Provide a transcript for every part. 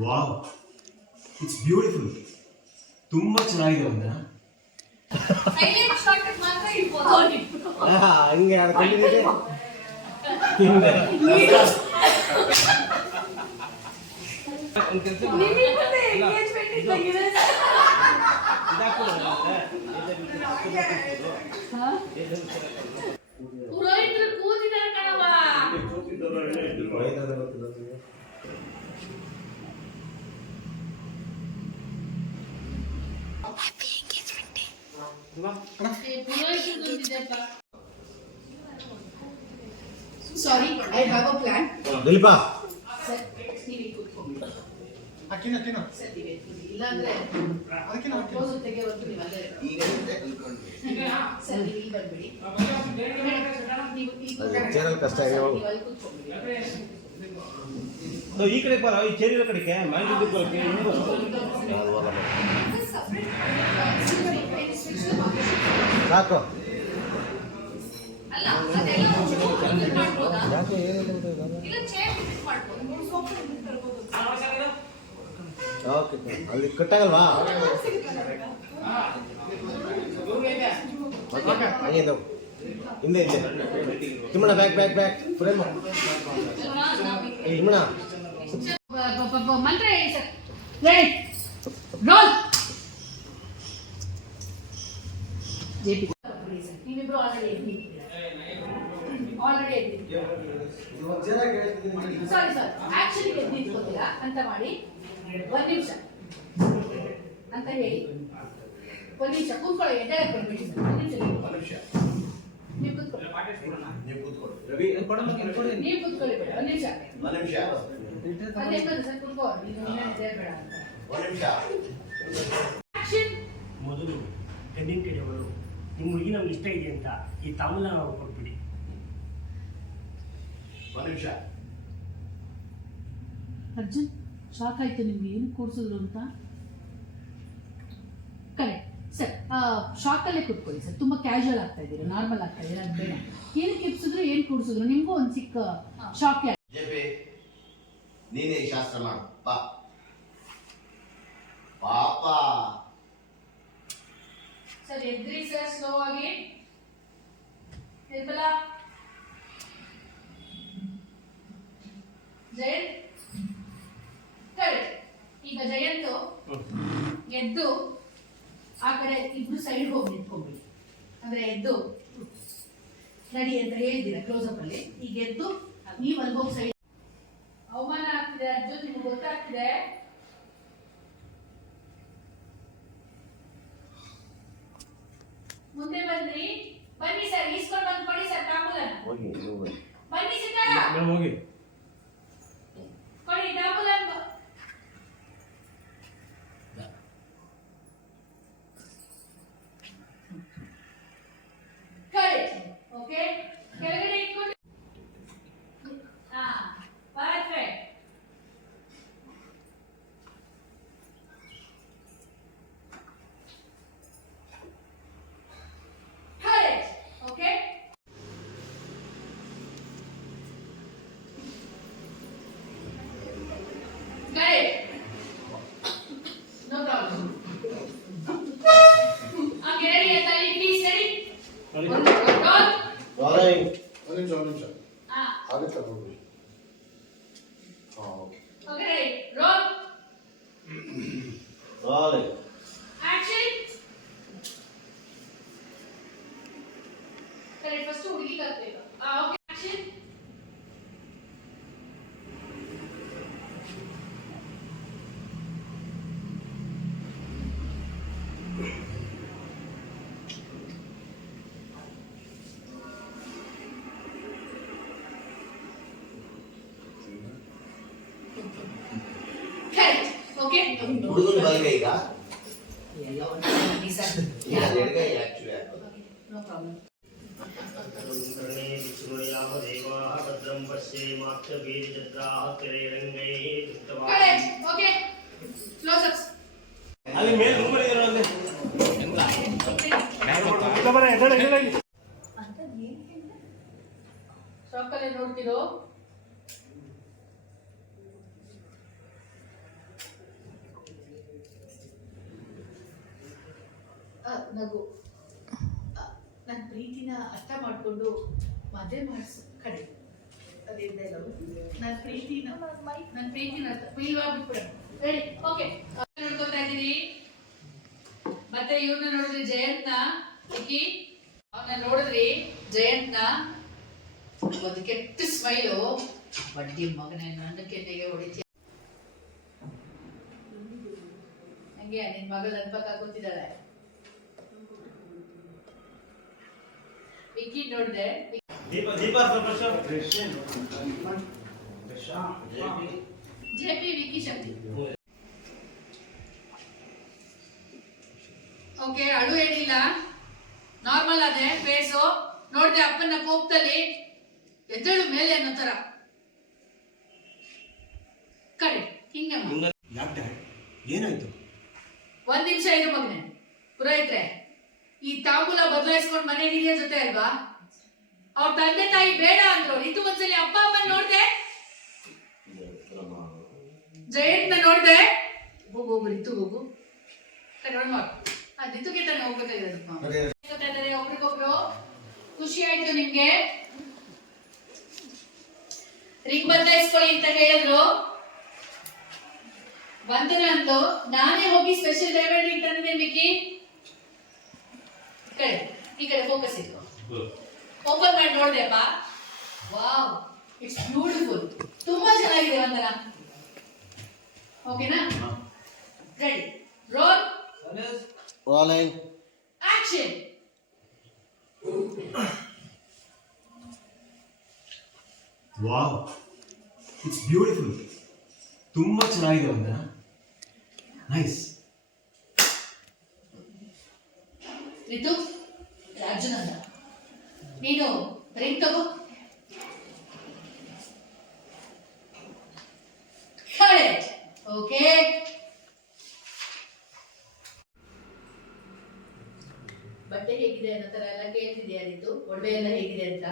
Wow. It's beautiful ತುಂಬಾ ಚೆನ್ನಾಗಿದೆ ಒಂದನ ಹಂಗೆ ಆಡ್ಕೊಂಡಿದ್ದೆ ಏ, ಐ ಕೂತಿದ್ದೆಪ್ಪ. Sorry, I have a plan. Dilip sir. ಅಕ್ಕಿನ ಸರ್, ಅದಕ್ಕಿನ ನೀವು ಅಲ್ಲೇ. ಸರ್, ನೀವು ಇಲ್ಲಿ ಬರ್ಬೇಡಿ. ಮೇಡಮ್, ನೀವು ಇಲ್ಲಿ ಕೂತ್ಕೊಳ್ಳಿ. ಚೇರಲ್ಲಿ ಕಷ್ಟ ಸರ್. ಈ ಕಡೆ ಬರ ಈ ಚೇರಿನ ಕಡೆಗೆ ಬರೋಕೆ ತರ್ಬೋದು. ಓಕೆ ಅಲ್ಲಿ ಕಟ್ಟಾಗಲ್ವಾ? ಓಕೆ ಹಂಗೆ ಇದ್ದಾವೆ ಹಿಂದೆ ಹಿಂದೆ. Thimmanna back back back frame ಬ- ಮಂತ್ರ ಹೇಳಿ ಸರ್ ರೆಡಿ ರೋಲ್ ನೀವಿಬ್ರು ಆಲ್ರೆಡಿ ಆಲ್ರೆಡಿ ಎದ್ದಿದ್ದೀರಾ? ಸಾರಿ ಸರ್ ಆಕ್ಚುಲಿ ನಿಂತ್ಕೋತೀರಾ ಅಂತ ಮಾಡಿ. ಒಂದು ನಿಮಿಷ. ಅಂತ ಹೇಳಿ. ಒಂದ್ ನಿಮಿಷ. ಕೂತ್ಕೊಳ್ಳಿ ಎದ್ದೆ ಸರ್ ಒಂದ್ ನಿಮಿಷ ನೀವು ಕೂತ್ಕೊಳ್ಳಿ. ನೀವು ಕೂತ್ಕೊಳ್ಳಿ. ಬೇಡ. ಒಂದ್ ನಿಮಿಷ. ಅದೇ ಬಂದು ಸರ್ ಅಂತ. ಆಕ್ಷನ್ ಮೊದಲು ನಿಮ್ಮ ಹುಡುಗಿ ನಮ್ಗೆ ಇಷ್ಟ ಇದೆ ಅಂತ ಈ ತಾಮೂಲ ನಾವು ಕೊಟ್ಬಿಡಿ. ಅರ್ಜುನ್ ಶಾಕ್ ಆಯ್ತು ನಿಮ್ಗೆ ಏನು ಕೂರಿಸಿದ್ರು ಅಂತ? ಕರೆಕ್ಟ್ ಸರ್ ಶಾಕಲ್ಲೇ ಕೂತ್ಕೊಳ್ಳಿ ಸರ್ ತುಂಬಾ ಕ್ಯಾಶುವಲ್ ಆಗ್ತಾ ಇದ್ದೀರಾ ನಾರ್ಮಲ್ ಆಗ್ತಾ ಇದ್ದೀರಾ ಅದು ಬೇಡ. ಏನು ಇಪ್ಸಿದ್ರು ಏನು ಕೂರಿಸಿದ್ರು? ನಿಮಗೂ ಒಂದು ಚಿಕ್ಕ ಶಾಕ್ ನೀನೇ ಈ ಶಾಸ್ತ್ರ ಮಾಡು. ಬಾ. ಪಾಪ. ಎದ್ರಿ ಸರ್ ಸ್ಲೋ ಆಗಿ. ನಿರ್ಮಲ ಜಯಂತ್ ಕರೆಕ್ಟ್ ಈಗ ಜಯಂತ್ ಎದ್ದು ಆ ಕಡೆ ಇಬ್ರು ಸೈಡ್ ಹೋಗಿ ನಿಂತ್ಕೊಂಡ್ಬಿಡಿ. ಅಂದ್ರೆ ಎದ್ದು. ನಡಿ ಅಂತ ಹೇಳಿದ್ದೀರಾ ಕ್ಲೋಸಪ್ ಅಲ್ಲಿ. ಈಗ ಎದ್ದು, ನೀವು ಅಲ್ಲಿ ಸೈಡ್ ಅವಮಾನ ಆಗ್ತಿದೆ ಅರ್ಜುನ್ ನಿಮ್ಗೆ ಗೊತ್ತಾಗ್ತಿದೆ ಮುಂದೆ ಬಂದ್ರಿ ಬನ್ನಿ ಸರ್ ಈಸ್ಕೊಂಡು ಬಂದು ಕೊಡಿ ಸರ್ ತಾಂಬೂಲನ ಹೋಗಿ ನೀವು ಹೋಗಿ. Correct. First ಹುಡುಗಿ ಕಲ್ತ್ಬೇಕು. Ah, okay. Action. Correct. Okay. ಹುಡುಗನ ಬಲಗೈ ಈಗ ಎಲ್ಲ ಒಂದು ಬನ್ನಿ ಸರ್. ಈಗ ಎಡಗೈ ಆಕ್ಚುಲಿ No problem. तस्य मात्र बीजत्राः ಅಂತ ಏನು ನೋಡ್ತಿರೋ ನಗು ನನ್ನ ಪ್ರೀತಿನ ಅರ್ಥ ಮಾಡಿಕೊಂಡು ಮದುವೆ ಮಾಡಿಸು ಕಡೆ. ನನ್ನ ಪ್ರೀತಿನ ನನ್ನ ರೆಡಿ ಓಕೆ ಇದ್ದೀನಿ. ಮತ್ತೆ ಇವ್ರನ್ನ ನೋಡಿದ್ರಿ ಜಯಂತ್ನ ವಿಕ್ಕಿ ಅವನ್ನ ನೋಡಿದ್ರಿ ಜಯಂತ್ನ ಒಂದು ಕೆಟ್ಟ ಸ್ಮೈಲು ಬಡ್ಡಿ ಮಗನೇ, ನನ್ನ ಕೆನ್ನೆಗೆ ಹೊಡಿತೀಯ. ಹಂಗೆ, ನಿನ್ ಮಗಳು ನನ್ ಪಕ್ಕ ಕೂತಿದ್ದಾಳೆ. ವಿಕ್ಕಿ ನೋಡ್ದೆ Deepa Deepa JP J P Vicky Shakti okay ಅಳು ಏನಿಲ್ಲ ನಾರ್ಮಲ್ ಅದೇ ಫೇಸು ನೋಡಿದೆ ಅಪ್ಪನ ಕೋಪದಲ್ಲಿ ಎದ್ದೇಳು ಮೇಲೆ ಅನ್ನೋ ತರ ಕಡೆ ಹಿಂಗೆ. ಏನಾಯ್ತು? ಒಂದ್ ನಿಮಿಷ ಇದು ಮಗನೆ. ಪುರೋಹಿತ್ರೆ ಈ ತಾಂಬೂಲ ಬದಲಾಯಿಸ್ಕೊಂಡು ಮನೆ ಹಿರಿಯ ಜೊತೆ ಅಲ್ವಾ ಅವ್ರ ತಂದೆ ತಾಯಿ ಬೇಡ ಅಂದ್ರು. ಇದು ಒಂದ್ಸಲಿ ಅಪ್ಪ ಅಮ್ಮನ ನೋಡ್ದೆ. ಜಯಂತ್ನ ನೋಡ್ದೆ. ಹೋಗು ಹೋಗು ರಿತು ಹೋಗು. ಮಾಡು. ಆ ರಿತುಗೆ ತಾನೇ ಹೋಗ್ಬೇಕಾಗಿರೋದು ಗೊತ್ತಾ ಇದ್ದಾರೆ ಒಬ್ರಿಗೊಬ್ರು. ಖುಷಿ ಆಯ್ತು ನಿಮ್ಗೆ. ರಿಂಗ್ ಬದಲಾಯಿಸ್ಕೊಳ್ಳಿ ಅಂತ ಹೇಳಿದ್ರು. ವಂದನ ಅಂದು ನಾನೇ ಹೋಗಿ ಸ್ಪೆಷಲ್ ಡೈಮಂಡ್ ರಿಂಗ್ ತಂದಿದ್ದೇನೆ ವಿಕ್ಕಿ ಈ ಕಡೆ ಈ ಕಡೆ ಫೋಕಸ್ ಇಟ್ಕೊ. ಓಪನ್ ಮಾಡಿ ನೋಡ್ದೆಪ್ಪ ವಾವ್ ಇಟ್ಸ್ ಬ್ಯೂಟಿಫುಲ್ ತುಂಬಾ ಚೆನ್ನಾಗಿದೆ ವಂದನ ಓಕೆನಾ ready roll Rolling. Action wow it's beautiful ತುಂಬ ಚೆನ್ನಾಗಿದೆ ಒಂದನ ನೈಸ್ ರಿತು ರಾಜನಂದ ನೀನು ರಿಂಗ್ ತಗೋ. ಓಕೆ ಬಟ್ಟೆ ಹೇಗಿದೆ ಅನ್ನೋ ತರ ಎಲ್ಲ ಕೇಳ್ತಿದ್ಯಾ ನಿಂತು ಒಡವೆ ಎಲ್ಲ ಹೇಗಿದೆ ಅಂತ?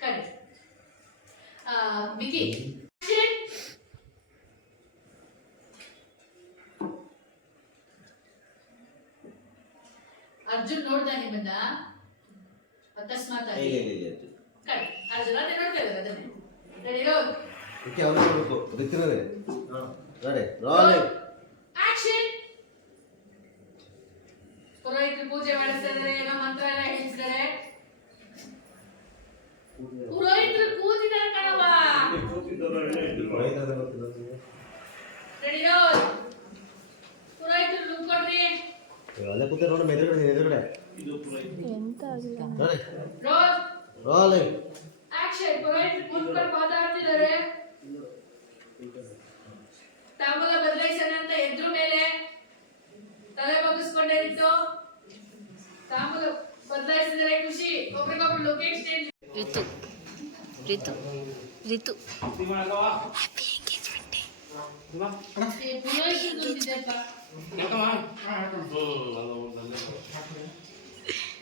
ಕರೆಕ್ಟ್ ವಿಕಿ ಅರ್ಜುನ್ ನೋಡ್ದ ನಿಮ್ಮನ್ನ ಅಕಸ್ಮಾತ್ ಆಗಿ ಇಲ್ಲ ಇಲ್ಲ ಇಲ್ಲ ಕರೆಕ್ಟ್ ಅರ್ಜುನ್ ಅದೇ ನೋಡ್ತಾ ಇದ್ದಾರೆ ಅದನ್ನೇ ರೆಡಿ ರೋಲ್ ಓಕೆ ಅವ್ರು ನೋಡ್ಬೇಕು ಗೊತ್ತಿರೋದೆ ನೋಡಿ ರೋಲಿಂಗ್ ಆಕ್ಷನ್ ಪುರೋಹಿತರು ಪೂಜೆ ಮಾಡಿಸ್ತಾ ಇದ್ದಾರೆ ಏನೋ ಮಂತ್ರ ಎಲ್ಲ ಹೇಳಿಸ್ತಾರೆ ಪುರೋಹಿತರು ಕೂತಿದ್ದಾರೆ ಕಣವ ರೆಡಿ ರೋಲ್ ಪುರೋಹಿತರು ಲುಕ್ ಕೊಡ್ರಿ ಅಲ್ಲೇ ಕೂತ ನೋಡಿ ಎದುರುಗಡೆ ಎದುರುಗಡೆ ರೋಲ್. ರೋಲಿಂಗ್ ಆಕ್ಷನ್ ಪುರೋಹಿತರು ಕೂತ್ಕೊಂಡು ಮಾತಾಡ್ತಿದ್ದಾರೆ. ತಾಂಬೂಲ ಬದಲಾಯಿಸೋಣ ಅಂತ ಎದ್ರು ಮೇಲೆ ತಲೆ ಬಗ್ಗಿಸ್ಕೊಂಡೇ ಇತ್ತು. ತಾಂಬೂಲ ಬದಲಾಯಿಸಿದರೆ ಖುಷಿ. ಒಬ್ರಿಗೊಬ್ರು ಲೊಕೇಶನ್ ರಿತು. ರಿತು. ರಿತು. ಪುರೋಹಿತರು ಕೂತಿದ್ದೆಪ್ಪ ಬೇಸಿ ಇಲ್ವಾ ಇಲ್ಲಿ ಬೇಸಿ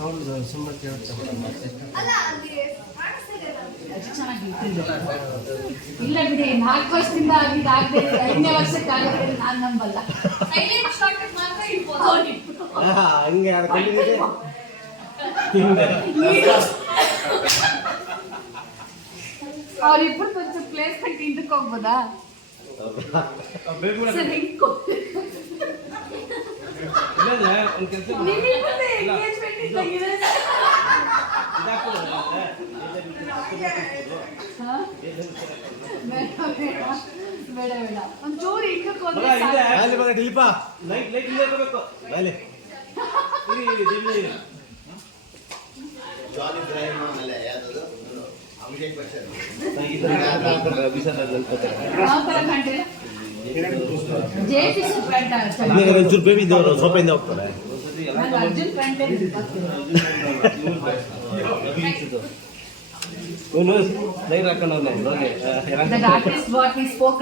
ಅಂದ್ರೆ ಸುಮ್ಮನೆ ಇಲ್ಲ. ಬಿಡಿ ನಾಲ್ಕು ವರ್ಷದಿಂದ ಆಗಿದ್ದು ಆಗದೆ ಐದನೇ ವರ್ಷಕ್ಕೆ ನಾನು ನಂಬಲ್ಲ ಹಂಗೆ ಆಡ್ಕೊಂಡಿದ್ದೆ ಅವ್ರಿಬ್ರು కొంచెం ಪ್ಲೇಸ್ಮೆಂಟ್ ಹಿಂದಕ್ಕೆ ಹೋಗ್ಬೋದಾ ಸರ್ ಹಿಂಗ್ ಒಂದು? ಬೇಡ ಬೇಡ ಬೇಡ ಒಂಚೂರು ಹಿಂದಕ್ಕೆ ಹೋದ್ರೆ ಸಾಕು. ಅಲ್ಲಿ ಬಂದ ದಿಲೀಪ ಲೈಟ್ ಲೈಟ್ ಇಲ್ಲೇ ಇರಬೇಕು ಅಲ್ಲಿ ಇಬ್ರಾಹಿಂ ಆಮೇಲೆ ಯಾವ್ದದು ಅಭಿಷೇಕ್ ಬಚ್ಚನ್ ಯಾವ ಥರ? ಜೆ ಪಿ ಅಂತ ಒಂಚೂರು ಬೇಬಿ ಇದ್ದವರು ಹೋಗ್ತಾರೆ ನಂಗೆ ಅರ್ಜುನ್ ಪ್ಯಾಂಟ್ ಇವನು ಲೈನ್ ಹಾಕೊಂಡವ್ನೆ ನೋಡಿ ದಟ್ ಆರ್ಟಿಸ್ಟ್ ವಾಟ್ ಈ ಸ್ಪೋಕ್